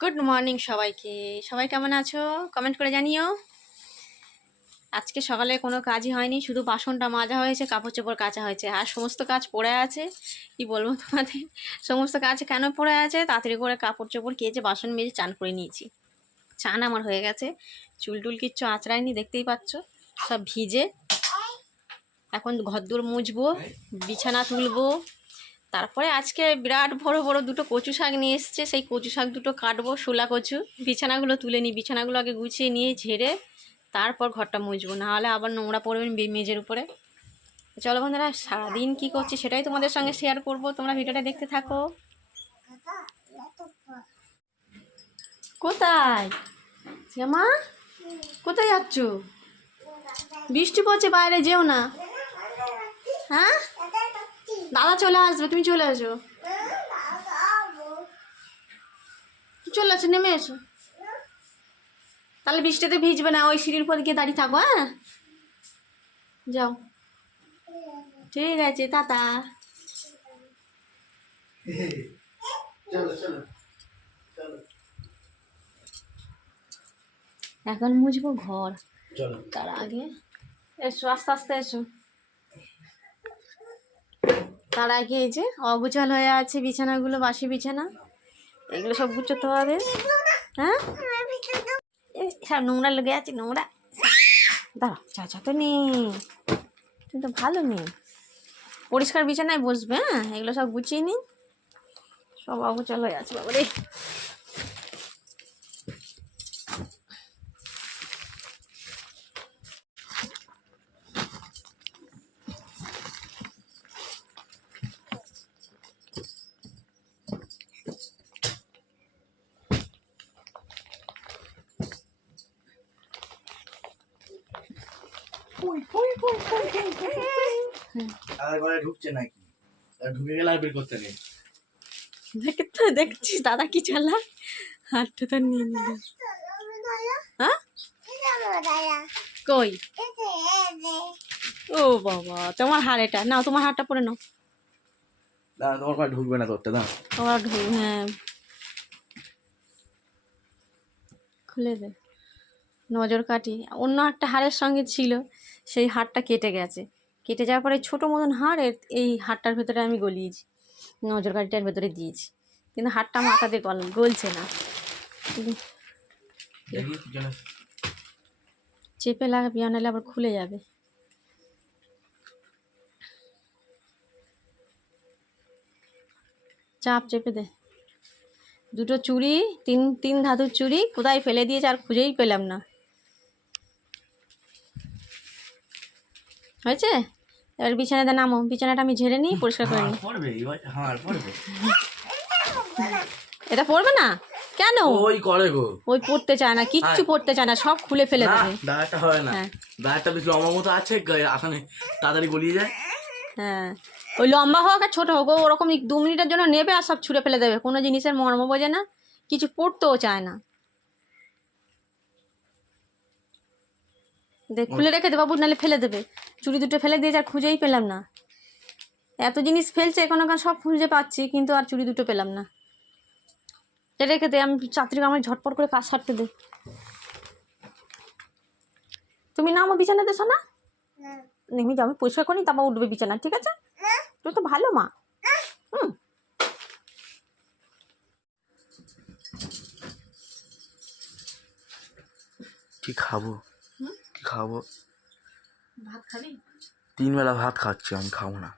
Good morning সবাইকে। সবাই কেমন আছো? কমেন্ট করে জানিও। আজকে সকালে কোনো কাজই হয়নি, শুধু বাসনটা মাজা হয়েছে, কাপড় চোপড় কাচা হয়েছে। আর সমস্ত কাজ পড়ে আছে, কি বলব তোমাদের? সমস্ত কাজ কেন পড়ে আছে? তাড়াতাড়ি করে কাপড় চোপড় কেচে, বাসন মেজে, চান করে নিয়েছি। চান আমার হয়ে গেছে। চুল টুল কিচ্ছু আঁচড়ায়নি, দেখতেই পাচ্ছ। সব ভিজে। এখন ঘরদোর মুছবো, বিছানা তুলবো তারপরে আজকে বিরাট বড় বড় দুটো কচু শাক নিয়ে এসছে। সেই কচু শাক দুটো কাটবো, শোলা কচু। বিছানাগুলো তুলে নিই বিছানাগুলো আগে গুছিয়ে নিয়ে ঝেড়ে তারপর ঘরটা মুছবো। নাহলে আবার নোংরা পড়বে মেঝের উপরে। চলো বন্ধুরা, সারাদিন কী করছি সেটাই তোমাদের সঙ্গে শেয়ার করব। তোমরা ভিডিওটা দেখতে থাকো। কোথায়? শ্যামা কোথায় যাচ্ছ? বৃষ্টি পড়ছে, বাইরে যেও না। হ্যাঁ? দাদা চলে আসবে তুমি চলে আসো। চলে আসো নেমে এসো। তাহলে বৃষ্টিতে ভিজবে না ওই সিঁড়ির উপর গিয়ে দাঁড়িয়ে থাকো হ্যাঁ? যাও। ঠিক আছে টাটা। চলো এখন মুছবো ঘর। তার আগে এসো আস্তে আস্তে এসো। তার আগে এই যে অগুচাল হয়ে আছে বিছানাগুলো, বাসি বিছানা। এগুলো সব গুছোতে হবে। হ্যাঁ? সব নোংরা লেগে আছে, নোংরা। দাঁড়া চাচা তো নেই কিন্তু ভালো নেই পরিষ্কার বিছানায় বসবে হ্যাঁ? এগুলো সব গুছিয়ে নিন সব অগুচাল হয়ে আছে, বাবারে। আর ঘরে ঢুকছে নাকি? ঢুকে গেলে আর বের করতে নেই। দেখে তো দেখছিস দাদা কি চালা? হাতটা তো নিয়ে নিল। হ্যাঁ? কই? ও বাবা তোমার হার এটা। নাও তোমার হারটা পরে নাও। না তোমার ঢুকবে না তোরটা না তোমার হ্যাঁ। খুলে দে। নজর কাটি। অন্য একটা হাড়ের সঙ্গে ছিল, সেই হাড়টা কেটে গেছে। কেটে যাওয়ার পরে ছোটো মতন হাড়ের এই হাড়টার ভেতরে আমি গলিয়েছি, নজর কাঠিটার ভেতরে দিয়েছি। কিন্তু হাড়টা মাথাতে গল, গলছে না। চেপে লাগাবি আনালে আবার খুলে যাবে। চাপ চেপে দে। দুটো চুড়ি, তিন তিন ধাতুর চুড়ি কোথায় ফেলে দিয়েছে আর খুঁজেই পেলাম না। হয়েছে? এবার বিছানাতে নামো। বিছানাটা আমি ঝেড়ে নিই পরিষ্কার করে নিই। হাড় পড়বে এটা পড়বে না? কেন? ওই করে গো। ওই পড়তে চায় না কিচ্ছু পড়তে চায় না সব খুলে ফেলে দেবে। দাঁড়াটা হয় না। হ্যাঁ। দাঁড়াটা বেশি আমার মতো আছে আসানে তাড়াতাড়ি গলিয়ে যায়। হ্যাঁ। ওই লম্বা হোক আর ছোটো হোক ওরকম দু মিনিটের জন্য নেবে আর সব ছুঁড়ে ফেলে দেবে। কোনো জিনিসের মর্ম বোঝে না কিছু পড়তেও চায় না। দেখ খুলে রেখে দে বাবু, নাহলে ফেলে দেবে। চুড়ি দুটো ফেলে দিয়েছে আর খুঁজেই পেলাম না। এত জিনিস ফেলছে কোনো কারণ সব খুঁজে পাচ্ছি, কিন্তু আর চুড়ি দুটো পেলাম না। রেখে দে, আমি চাত্রিকে আমার ঝটপট করে কাজ সারতে দে। তুমি নামো বিছানাতে শোনা নেমে যাও আমি পরিষ্কার করি, তারপর উঠবে বিছানা, ঠিক আছে? তুই তো ভালো, মা। হুম। কি খাব? কি খাব ভাত খাবি? তিন বেলা ভাত খাচ্ছি আমি খাব না।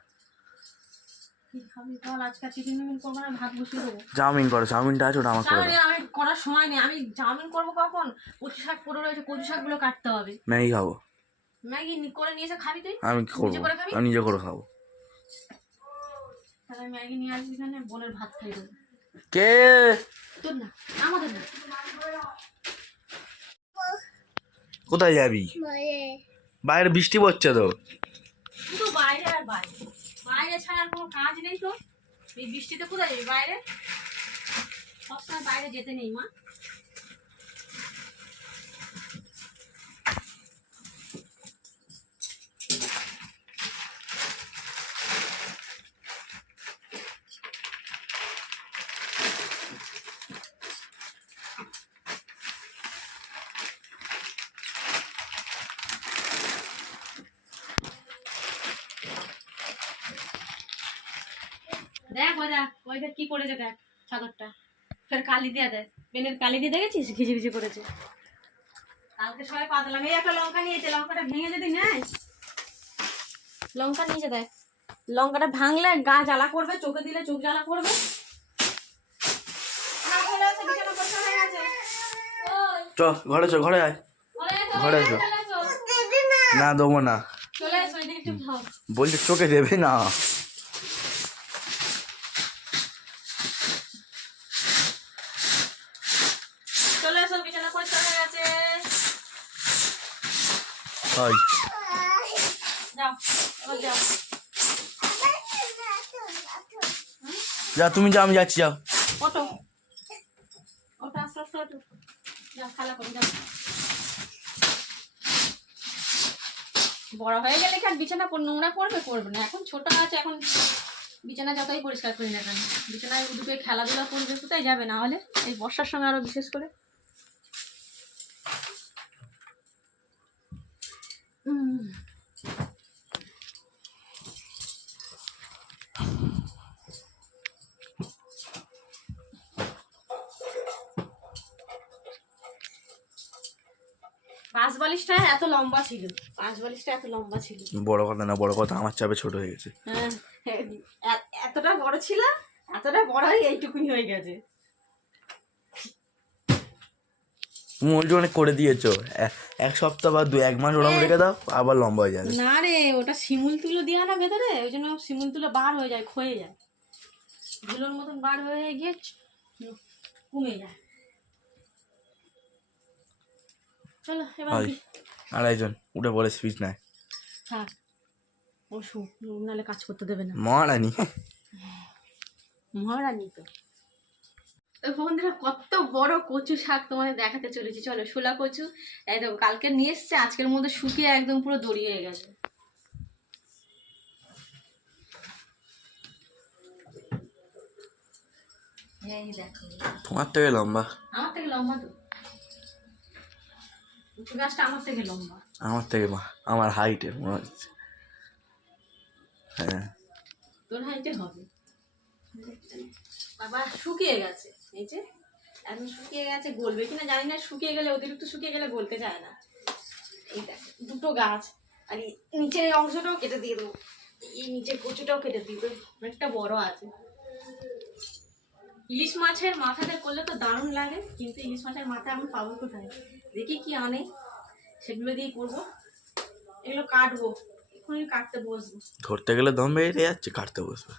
চাউমিন করো চাউমিনটা আছে ওটা আমার করে আমি করার সময় নেই আমি চাউমিন করব কখন? কচু শাক পড়ে রয়েছে কচু শাকগুলো কাটতে হবে। ম্যাগি খাব। ম্যাগি করে নিয়ে এসে খাবি তুই? আমি কি করব? নিজে করে আমি নিজে করে খাব। তাহলে ম্যাগি নিয়ে আসবি বোনের ভাত খাই দেবো। কে? তোর না আমাদের না। কোথায় যাবি? বাইরে। বৃষ্টি পড়ছে তো। শুধু বাইরে আর বাইরে। বাইরে ছাড়া আর কোনো কাজ নেই তো। এই বৃষ্টিতে কোথায় যাবি বাইরে? সবসময় বাইরে যেতে নেই মা। দেখ ওই দেখ ওই দেখ কি করেছে দেখ চাদরটা ফের কালি দিয়ে দেখ পেনের কালি দিয়ে দেখেছিস? ঘিজি ঘিজি করেছে। কালকে সবাই পাতলাম এই একটা লঙ্কা নিয়েছে। লঙ্কাটা ভেঙে যদি নেয় লঙ্কা নিয়েছে দেখ। লঙ্কাটা ভাঙলে গা জ্বালা করবে চোখে দিলে চোখ জ্বালা করবে। চ ঘরে চ ঘরে আয়। ঘরে এসো। না দেবো না। চলে এসো এদিকে বলছি চোখে দেবে না চলে এসো বিছানা পরিষ্কার হয়ে গেছে হয় যাও যাও যা তুমি যা আমি যাচ্ছি যাও যাও বড় হয়ে গেলে কি আর বিছানা নোংরা করবে করবে না। এখন ছোট আছে, এখন বিছানা যতই পরিষ্কার করি না কেন, বিছানায় দুটোই খেলাধুলা করবে কোথায় যাবে? না হলে এই বর্ষার সময় আরও বিশেষ করে পাঁচ বালিশটা এত লম্বা ছিল। পাঁচ বালিশটা এত লম্বা ছিল। বড় কথা না বড় কথা আমার চাপে ছোট হয়ে গেছে। হ্যাঁ এতটা বড় ছিল এতটা বড় এইটুকুনি হয়ে গেছে। ওই অনেক করে দিয়েছ। এক সপ্তাহ বা দু এক মাস ওরম রেখে দাও আবার লম্বা হয়ে যাবে। না রে ওটা শিমুল তুলো দেওয়া না ভেতরে ওই জন্য শিমুল তুলো বার হয়ে যায় ক্ষয়ে যায়। ধুলোর মতন বার হয়ে গিয়ে কমে যায়। চলো এবার আড়াইজন উঠে পড়ে স্পিচ নেয়। থাক ও শু নাহলে কাজ করতে দেবে না। মহারানি। মহারানী তো। তো বন্ধুরা কত বড় কচু শাক তোমাদের দেখাতে চলেছি। চলো শোলা কচু এই দেখো কালকে নিয়ে এসছে আজকের মধ্যে শুকিয়ে একদম পুরো দড়ি হয়ে গেছে। তোমার থেকে লম্বা। আমার থেকে লম্বা তো। গাছটা আমার থেকে লম্বা। আমার থেকে মা আমার হাইটের মনে হচ্ছে। হ্যাঁ। তোর হাইটে হবে। বাবা শুকিয়ে গেছে। এই যে, এখন শুকিয়ে গেছে, গলবে কিনা জানি না, শুকিয়ে গেলে, অতিরিক্ত শুকিয়ে গেলে গলতে চায় না। এই দেখ, দুটো গাছ, আর নিচের অংশটাও কেটে দিয়ে দেবো। এই নিচের কচুটাও কেটে দিয়ে দেবো, অনেকটা বড় আছে। ইলিশ মাছের মাথাটা করলে তো দারুণ লাগে, কিন্তু ইলিশ মাছের মাথা এখন পাবো কোথায়? দেখি কি আনে, সেগুলো দিয়েই করব। এগুলো কাটবো, এক্ষুনি কাটতে বসবো। ধরতে গেলে দম বেরিয়ে যাচ্ছে, কাটতে বসবে।